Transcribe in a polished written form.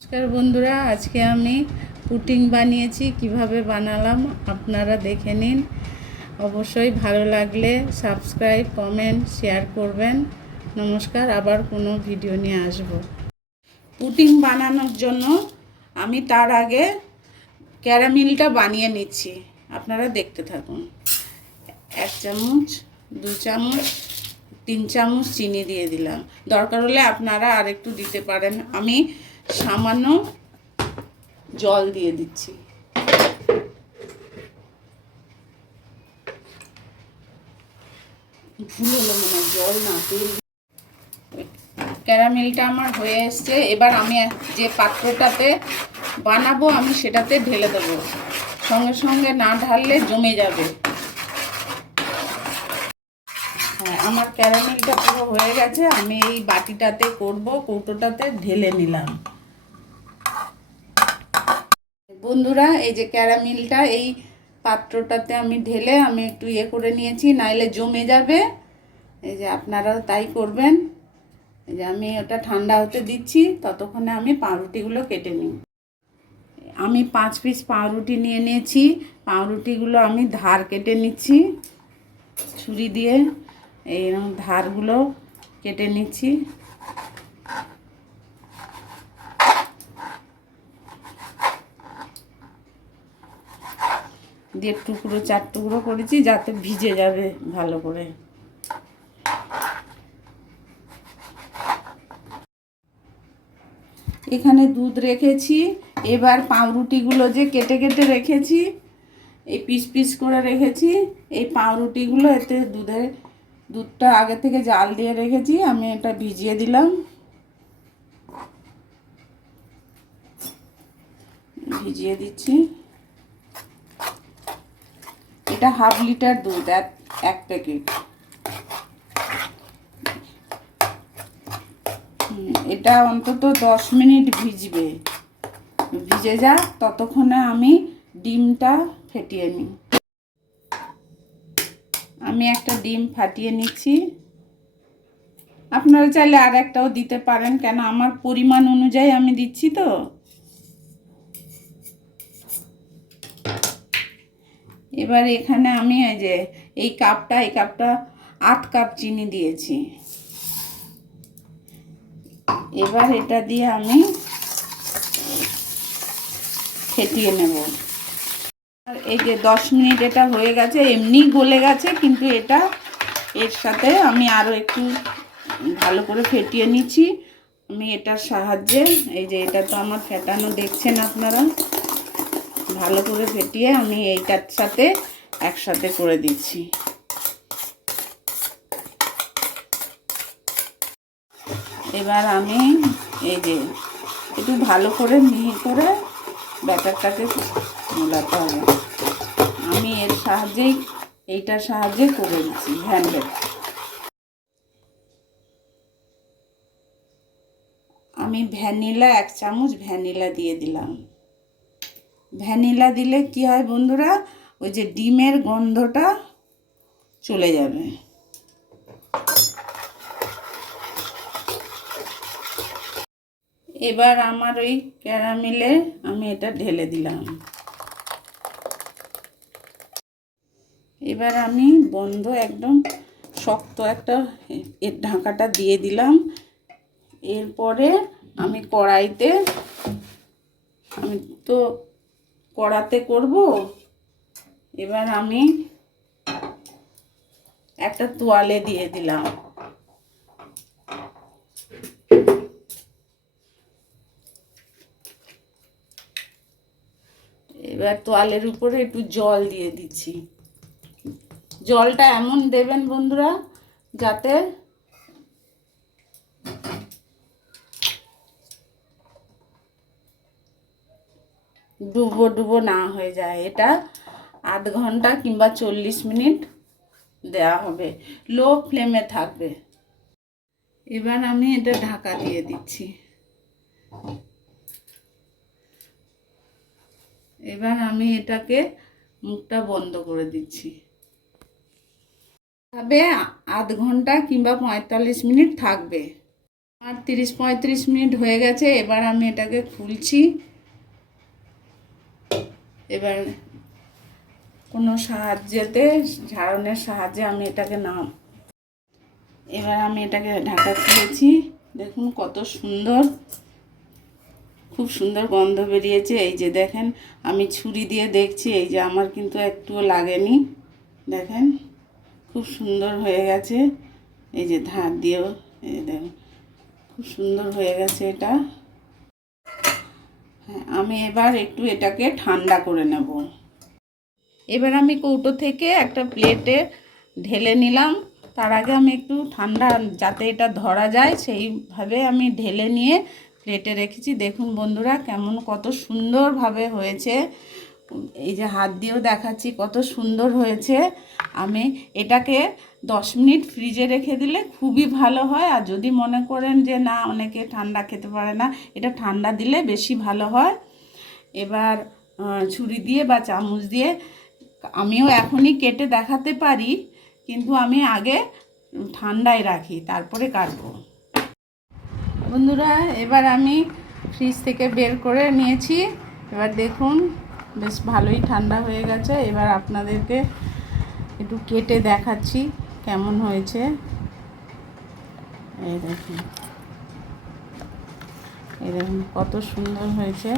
নমস্কার বন্ধুরা, আজকে আমি পুডিং বানিয়েছি। কিভাবে বানালাম আপনারা দেখে নিন। অবশ্যই ভালো লাগলে সাবস্ক্রাইব, কমেন্ট, শেয়ার করবেন। নমস্কার, আবার কোনো ভিডিও নিয়ে আসব। পুডিং বানানোর জন্য আমি তার আগে ক্যারামেলটা বানিয়ে নিচ্ছি, আপনারা দেখতে থাকুন। 1 চামচ, 2 চামচ, 3 চামচ চিনি দিয়ে দিলাম। দরকার হলে আপনারা আরেকটু দিতে পারেন। আমি সামান্য জল দিয়ে দিচ্ছি। ভুল হলো মনে হয়, জল না তেল। ক্যারামেলটা আমার হয়ে এসছে। এবার আমি যে পাত্রটাতে বানাবো আমি সেটাতে ঢেলে দেবো। সঙ্গে সঙ্গে না ঢাললে জমে যাবে। হ্যাঁ, আমার ক্যারামেলটা পুরো হয়ে গেছে। আমি এই বাটিটাতে করব, কৌটোটাতে ঢেলে নিলাম। বন্ধুরা, এই যে ক্যারামেলটা এই পাত্রটাতে আমি ঢেলে আমি একটু করে নিয়েছি, নাইলে জমে যাবে। এই যে আপনারাও তাই করবেন। এই যে আমি ওটা ঠান্ডা হতে দিচ্ছি, ততক্ষণে আমি পাউরুটিগুলো কেটে নিই। আমি 5 পিস পাউরুটি নিয়ে নিয়েছি। পাউরুটিগুলো আমি ধার কেটে নিচ্ছি ছুরি দিয়ে। এইরকম ধারগুলো কেটে নিচ্ছি। দিয়ে টুকরো 4 টুকরো করেছি যাতে ভিজে যাবে ভালো করে। এখানে দুধ রেখেছি। এবার পাউরুটিগুলো যে কেটে কেটে রেখেছি, এই পিস পিস করে রেখেছি, এই পাউরুটিগুলো এতে দুধটা আগে থেকে জাল দিয়ে রেখেছি, আমি এটা ভিজিয়ে দিলাম। ভিজিয়ে দিচ্ছি। এটা 1/2 লিটার দুধ, এক প্যাকেট। এটা অন্তত 10 মিনিট ভিজবে। ভিজে যাক, ততক্ষণে আমি ডিমটা ফেটিয়ে নিই। আমি একটা ডিম ফাটিয়ে নিচ্ছি। আপনারা চাইলে আর একটাও দিতে পারেন, কেন আমার পরিমাণ অনুযায়ী আমি দিচ্ছি তো। এবার এখানে আমি এই কাপটা 8 কাপ চিনি দিয়েছি। এবার এটা দিয়ে আমি ফেটিয়ে নেব। আর এই যে 10 মিনিট এটা হয়ে গেছে, এমনি গলে গেছে, কিন্তু এটা এর সাথে আমি আরও একটু ভালো করে ফেটিয়ে নিচ্ছি। আমি এটার সাহায্যে, এই যে এটা তো আমার ফেটানো দেখছেন আপনারা, ভালো করে ফেটিয়ে আমি এইটার সাথে একসাথে করে দিচ্ছি। এবার আমি এই যে একটু ভালো করে মিহি করে ব্যাটারটাকে মোলাতে হবে। আমি এর সাহায্যেই, এইটার সাহায্যে করে দিচ্ছি হ্যান্ডেল। আমি ভ্যানিলা 1 চামচ ভ্যানিলা দিয়ে দিলাম। ভ্যানিলা দিলে কি হয় বন্ধুরা, ওই যে ডিমের গন্ধটা চলে যাবে। এবার আমার ওই ক্যারামেলে আমি এটা ঢেলে দিলাম। এবার আমি বন্ধ একদম শক্ত একটা এর ঢাকাটা দিয়ে দিলাম। এরপরে আমি কড়াইতে, আমি তো কড়াতে করব। এবার আমি একটা তোয়ালে দিয়ে দিলাম। এবার তোয়ালের উপরে একটু জল দিয়ে দিচ্ছি। জলটা এমন দেবেন বন্ধুরা যাতে ডুবো ডুবো না হয়ে যায়। এটা আধ ঘন্টা কিংবা 40 মিনিট দেওয়া হবে, লো ফ্লেমে থাকবে। এবার আমি এটা ঢাকা দিয়ে দিচ্ছি। এবার আমি এটাকে মুখটা বন্ধ করে দিচ্ছি। তবে আধ ঘন্টা কিংবা 45 মিনিট থাকবে। আর 30-35 মিনিট হয়ে গেছে। এবার আমি এটাকে খুলছি। এবার কোনো সাহায্যেতে, ঝাড়নের সাহায্যে আমি এটাকে এবার আমি এটাকে ঢাকা খুলেছি। দেখুন কত সুন্দর, খুব সুন্দর গন্ধ বেরিয়েছে। এই যে দেখেন, আমি ছুরি দিয়ে দেখছি, এই যে আমার কিন্তু একটুও লাগেনি। দেখেন খুব সুন্দর হয়ে গেছে। এই যে ধার দিয়েও, এই দেখেন খুব সুন্দর হয়ে গেছে এটা। হ্যাঁ, আমি এবার একটু এটাকে ঠান্ডা করে নেব। এবার আমি কৌটো থেকে একটা প্লেটে ঢেলে নিলাম। তার আগে আমি একটু ঠান্ডা, যাতে এটা ধরা যায় সেইভাবে আমি ঢেলে নিয়ে প্লেটে রেখেছি। দেখুন বন্ধুরা কেমন কত সুন্দরভাবে হয়েছে। এই যে হাত দিয়েও দেখাচ্ছি কত সুন্দর হয়েছে। আমি এটাকে 10 মিনিট ফ্রিজে রেখে দিলে খুবই ভালো হয়। আর যদি মনে করেন যে না, অনেকে ঠান্ডা খেতে পারে না, এটা ঠান্ডা দিলে বেশি ভালো হয়। এবার ছুরি দিয়ে বা চামচ দিয়ে, আমিও এখনই কেটে দেখাতে পারি, কিন্তু আমি আগে ঠান্ডায় রাখি, তারপরে কাটবো। বন্ধুরা এবার আমি ফ্রিজ থেকে বের করে নিয়েছি। এবার দেখুন বেশ ভালোই ঠান্ডা হয়ে গেছে। এবার আপনাদেরকে একটু কেটে দেখাচ্ছি কেমন হয়েছে। এই দেখুন, এই দেখুন কত সুন্দর হয়েছে।